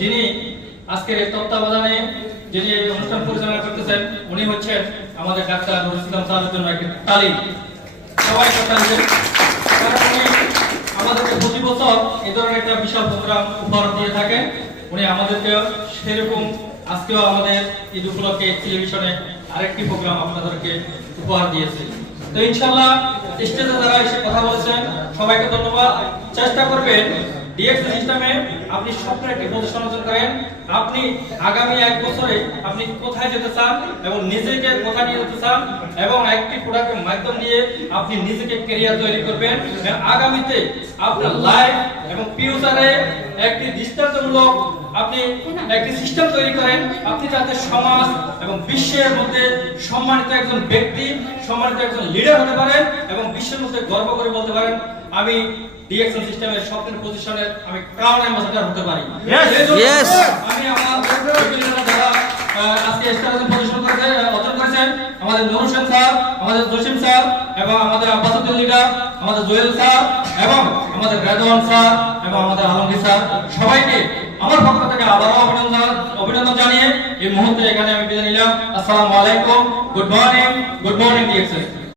যিনি আজকের এই তত্ত্বাবধানে যিনি এই অনুষ্ঠান পরিচালনা করতেছেন উনি হচ্ছেন আমাদের ডাক্তার নুরুল ইসলাম স্যারের জন্য একটি তালিম। সবাই কথা বলেন, কারণ উনি আমাদেরকে প্রতি বছর এই ধরনের একটা বিশাল প্রোগ্রাম উপহার দিয়ে থাকেন। উনি আমাদেরকে সেরকম আজকেও আমাদের ঈদ উপলক্ষে টেলিভিশনে আরেকটি প্রোগ্রাম আপনাদেরকে উপহার দিয়েছে। তো ইনশাআল্লাহ স্টেজে যারা এসে কথা বলেছেন সবাইকে ধন্যবাদ। চেষ্টা করবেন ডিএক্স সিস্টেমে আপনি স্বপ্নের একটি পজিশন অর্জন করেন। আপনি আগামী 1 বছরে আপনি কোথায় যেতে চান এবং নিজেকে কোথায় নিয়ে যেতে চান এবং একটি প্রোডাক্টের মাধ্যম দিয়ে আপনি নিজেকে ক্যারিয়ার তৈরি করবেন। আগামীতে আপনার লাইফ এবং ফিউচারে একটি দৃষ্টান্তমূলক আপনি একটি সিস্টেম তৈরি করেন। আপনি যাতে সমাজ এবং বিশ্বের মধ্যে সম্মানিত একজন ব্যক্তি, সম্মানিত একজন লিডার হতে পারেন এবং বিশ্বের মধ্যে গর্ব করে বলতে পারেন আমি ডিএক্সএল সিস্টেমের স্বপ্নের পজিশনের আমি ক্রাউন অ্যাম্বাসেডর হতে পারি। আমি আমার যারা আজকে স্টার পজিশন অর্জন করেছেন, আমাদের নুর হোসেন স্যার, আমাদের জসিম স্যার এবং আমাদের আব্বাসুদ্দিন লিডার, আমাদের জুয়েল স্যার এবং আমাদের রেদওয়ান স্যার এবং আমাদের আলমগীর স্যার, সবাইকে আমার পক্ষ থেকে আবারও অভিনন্দন জানিয়ে এই মুহূর্তে এখানে আমি বিদায় নিলাম। আসসালামু আলাইকুম, গুড মর্নিং ডিএক্সএল।